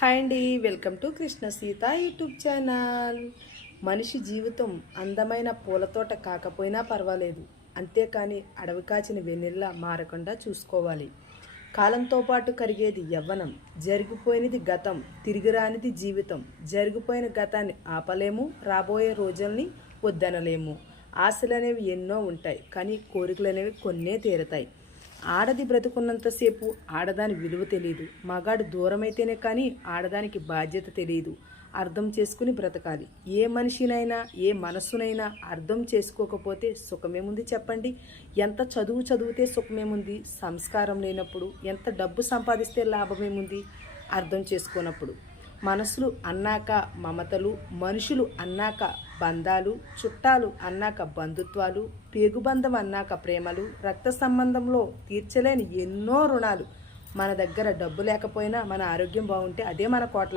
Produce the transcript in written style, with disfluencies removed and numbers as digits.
Hi అండి, welcome to Krishna Sita YouTube channel. మనిషి జీవితం అందమైన పూలతోట కాకపోయినా పర్వాలేదు, అంతేకాని అడవి కాచిన వెన్నెల్లా మారకుండా చూసుకోవాలి. కాలంతో పాటు కరిగేది యవ్వనం, జరిగిపోయినది గతం, తిరిగిరానిది జీవితం. జరిగిపోయిన గతాన్ని ఆపలేము, రాబోయే రోజుల్ని వద్దనలేము. ఆశలనేవి ఎన్నో ఉంటాయి, కానీ కోరికలు అనేవి కొన్నే తీరతాయి. ఆడది బ్రతుకున్నంతసేపు ఆడదాని విలువ తెలియదు. మగాడు దూరమైతేనే కానీ ఆడదానికి బాధ్యత తెలియదు. అర్థం చేసుకుని బ్రతకాలి. ఏ మనిషినైనా ఏ మనస్సునైనా అర్థం చేసుకోకపోతే సుఖమేముంది చెప్పండి? ఎంత చదివితే సుఖమేముంది? సంస్కారం లేనప్పుడు ఎంత డబ్బు సంపాదిస్తే లాభమేముంది? అర్థం చేసుకున్నప్పుడు. మనసులు అన్నాక మమతలు, మనుషులు అన్నాక బంధాలు, చుట్టాలు అన్నాక బంధుత్వాలు, పేగుబంధం అన్నాక ప్రేమలు, రక్త సంబంధంలో తీర్చలేని ఎన్నో రుణాలు. మన దగ్గర డబ్బు లేకపోయినా మన ఆరోగ్యం బాగుంటే అదే మన కోట్ల